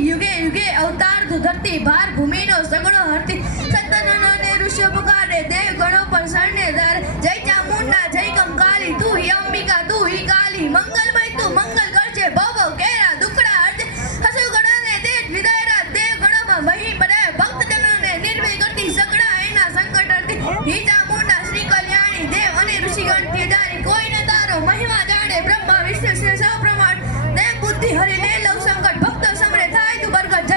યુગે યુગે અવતાર ધરતી ભાર ભૂમિનો સગડો હરતી સંતનનો ને ઋષિઓ પુકારે દેવ ગણો પર શરણેદાર જય ચામુંડા જય કંકાલી તું હિ અંબિકા તું હિ કાલી મંગલમય તું મંગલ કરજે ભવ કેરા દુકડા હરજે હસુ ગણાને તેજ વિદાયરા દેવ ગણોમાં વહી પડે ભક્તજનોને નિર્ભય કરતી સગડા એના સંકટ હરતી હિ ચામુંડા શ્રી કલ્યાણી દેવ અને ઋષિગણ ત્યજારી કોઈ ન તારો મહિમા જાણે બ્રહ્મા વિષ્ણુ શિવ સૌ પ્રમાણ દેવ બુદ્ધિ હરી લે લવ સંકટ ભક્તો સમરે થાય તું બરકત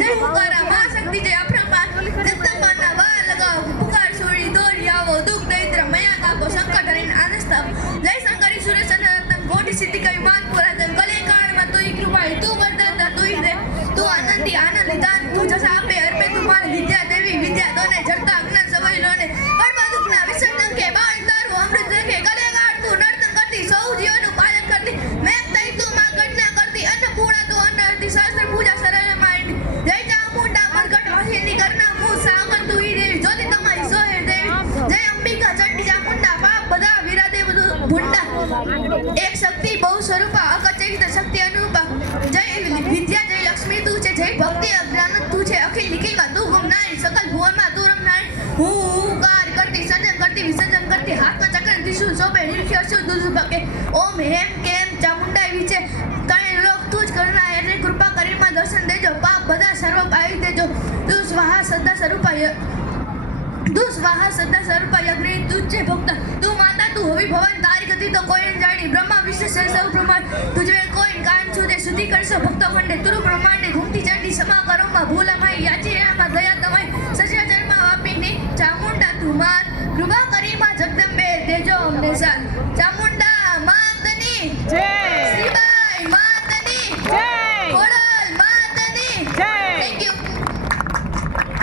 જય હુંકારા મા શક્તિ જય અપ્રમાણ જગદંબાના વાર લગાવ પુકાર સુરી દોરી આવો દુઃખ દૈત્ર મયા કાપો સંકટ હરીને આનસ્તા જય શંકરી સુરેશ રત્ન કોટી સિદ્ધિ કવિ માત પુરાતન કલે કાળમાં તુઈ કૃપાઈ તું વરદાતા તુઈ દે તું આનંદી આનંદ દાન તું જસા આપે અર્પે તું મારી વિદ્યા દેવી વિદ્યા તોને જડતા અજ્ઞાન સવયલોને કડવા દુઃખના વિસર્જન કે બાળ તારું અમૃત રખે કલે કાળ તું નર્તન કરતી સૌ જીવોનું પાલન કરતી મેઘ તઈ તું માં ગણના કરતી અન્નપૂર્ણા તું અન્ન હરતી સહસ્ત્ર પૂજા સરળ માયની જય ચામુંડા મરકટ વાહિની કરના મું સાગર તું ઈ દેવી જ્યોતિ તમારી સોહે દેવી જય અંબિકા ચંડી ચામુંડા પાપ બધા વિરાદે બધું ભૂંડા એક શક્તિ બહુ સ્વરૂપા અકચેરિત શક્તિ અનુરૂપા જય વિદ્યા જય લક્ષ્મી તું છે જય ભક્તિ અજ્ઞાન તું છે અખિલ નિખિલમાં તું ગુમનારી સકલ ભુવનમાં તું રમનારી હું કાર કરતી સર્જન કરતી વિસર્જન કરતી હાથમાં ચક્ર ત્રિશુલ શોભે નિરખ્ય શું દુર્જ ભકે ઓમ હેમ કેમ ચામુંડા વિશે તણે લોક તું જ કરનાર એટલે કૃપા કરીમાં દર્શન દેજો પાપ બધા સર્વ પાવી દેજો તું સ્વાહા સદા સ્વરૂપા યજ્ઞ તું છે ભક્ત તું માતા તું હવી ભવન તારી ગતિ તો કોઈ ન જાણી બ્રહ્મા વિષ્ણુ શિવ સૌ પ્રમાણ તુજવે કોઈ કાન છુદે શુદ્ધિ કરશો ભક્તો મંડે તુરુ બ્રહ્માંડે ઘૂમતી ચંડી સમા કરોમાં ભૂલા માઈ યાચી